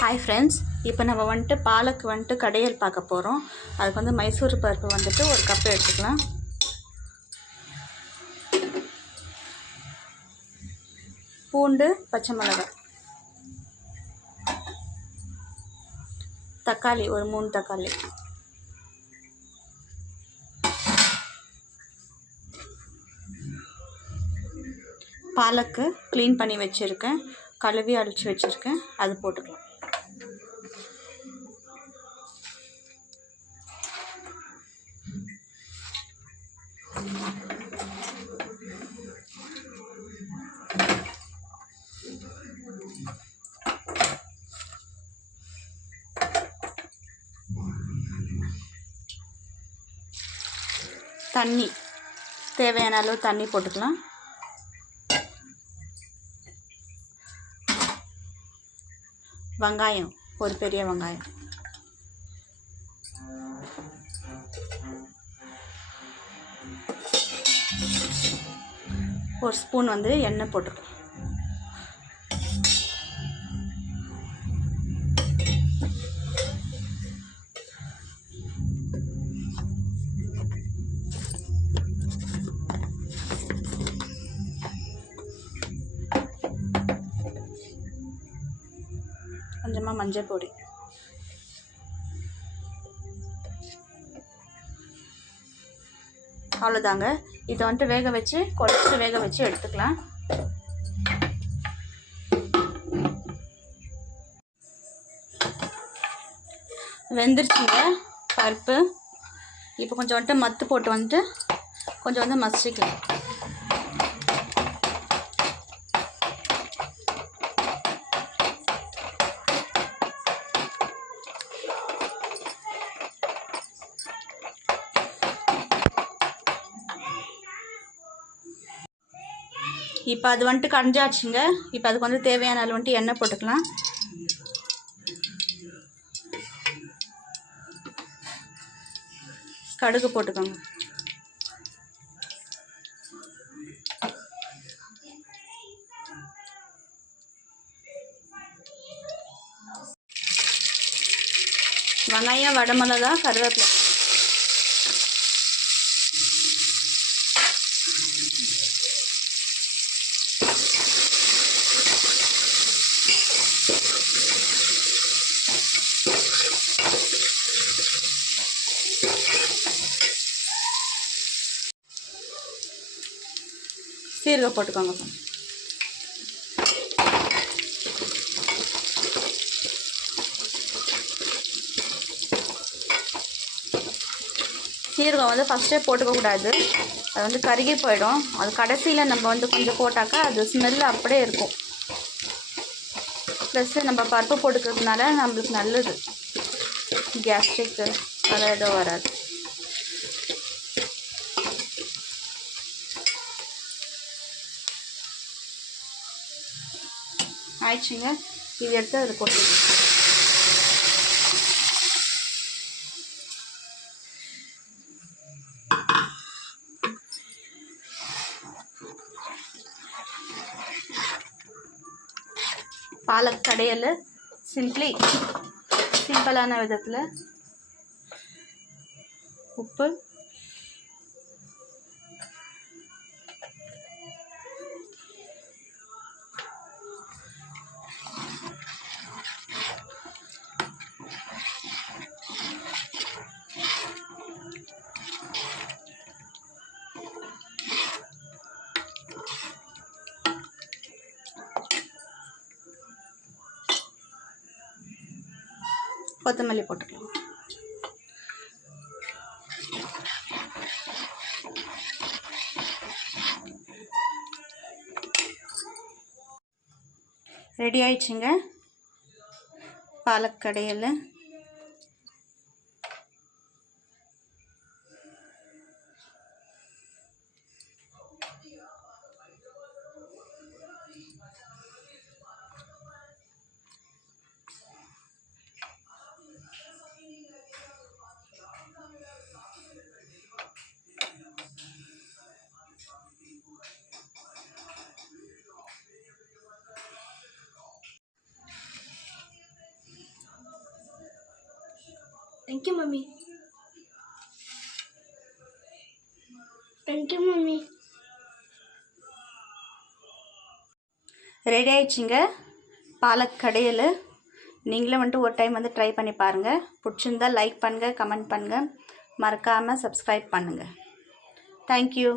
Hi friends இப்போ நம்ம வந்துட்டு பாலக்கு வந்துட்டு கடையல் பார்க்க போகிறோம் அதுக்கு வந்து மைசூர் பருப்பு வந்துட்டு ஒரு கப் எடுத்துக்கலாம். பூண்டு பச்சை மிளகாய். தக்காளி ஒரு மூணு தக்காளி. பாலக்கு க்ளீன் பண்ணி வச்சுருக்கேன். கழுவி அடித்து வச்சுருக்கேன். அது போட்டுக்கலாம். தண்ணி. தேவையான அளவு தண்ணி போட்டுக்கலாம். வெங்காயம் ஒரு பெரிய வெங்காயம். ஒரு ஸ்பூன் வந்து எண்ணெய் போட்டுக்கலாம் கொஞ்சமாக மஞ்சள் பொடி. அவ்வளோதாங்க இதை வந்துட்டு வேக வச்சு குழச்சி வேக வச்சு எடுத்துக்கலாம். வெந்துருச்சுங்க. பருப்பு. இப்போ கொஞ்சம் வந்துட்டு மத்து போட்டு வந்துட்டு கொஞ்சம் வந்து மசிக்கலாம் இப்போ அது வந்துட்டு கரைஞ்சாச்சுங்க. இப்போ அதுக்கு வந்து தேவையான அளவு வந்துட்டு எண்ணெய் போட்டுக்கலாம். கடுகு போட்டுக்கோங்க. வெங்காயம் வடமிளகா கருவேப்பிலை. சீரகம் போட்டுக்கோங்க. சீரகம் வந்து ஃபஸ்ட்டே போட்டுக்க கூடாது. அது வந்து கருகி போயிடும். அது கடைசியில் நம்ம வந்து கொஞ்சம் போட்டாக்கா அது ஸ்மெல் அப்படியே இருக்கும். ப்ளஸ் நம்ம பருப்பு போட்டுக்கிறதுனால நம்மளுக்கு நல்லது. கேஸ்ட்ரிக்கு அதெல்லாம் எதுவும் வராது. ஆயிடுச்சுங்க. இது எடுத்து அதில் போட்டு பாலக் கடையில் சிம்பிளி சிம்பிளான விதத்தில் உப்பு கொத்தமல்லி போட்டுக்கலாம். ரெடி ஆயிடுச்சுங்க. பாலக் கடையில் thank you mummy thank you mummy ready ஆயிடுச்சுங்க. பாலக் கடையல். நீங்களும் வந்துட்டு ஒரு டைம் வந்து ட்ரை பண்ணி பாருங்கள் பிடிச்சிருந்தா லைக் பண்ணுங்கள் கமெண்ட் பண்ணுங்கள் மறக்காமல் சப்ஸ்கிரைப் பண்ணுங்கள் தேங்க்யூ